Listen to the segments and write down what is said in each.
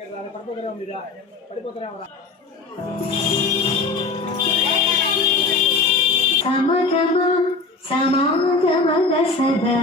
పడిపోతారా Meera పడిపోతారా సమగమ సమాగమ Sada.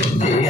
Yeah.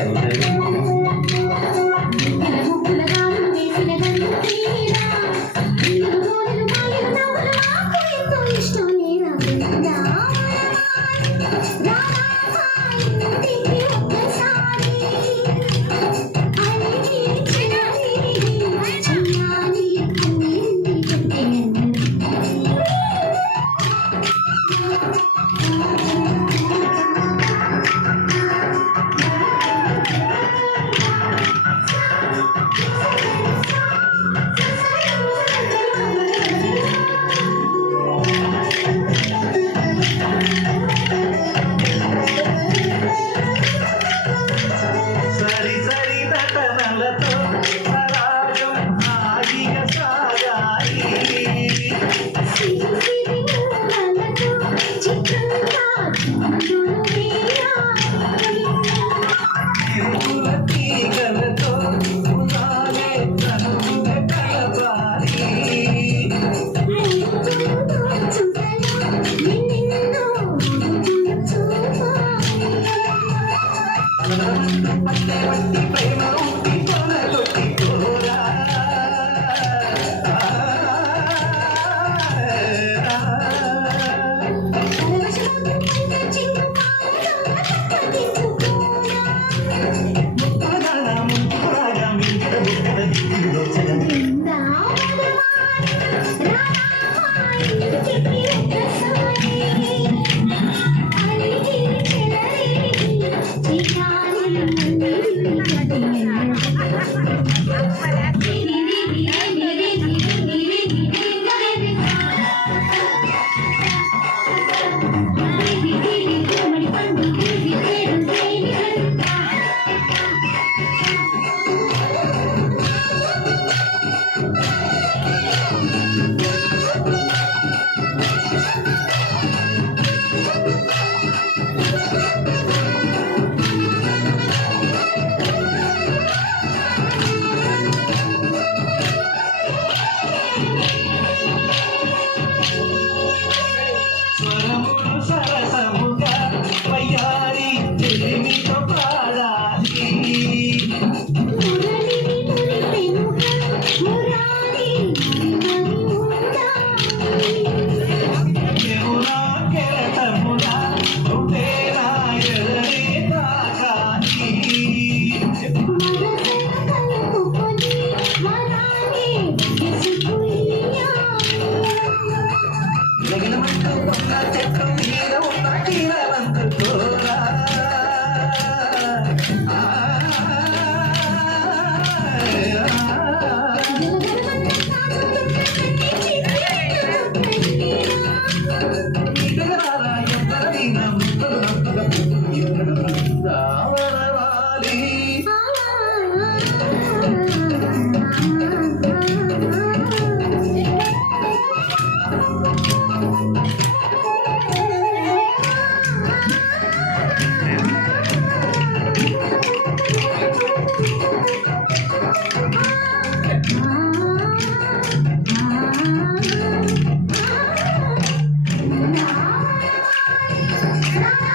Yeah.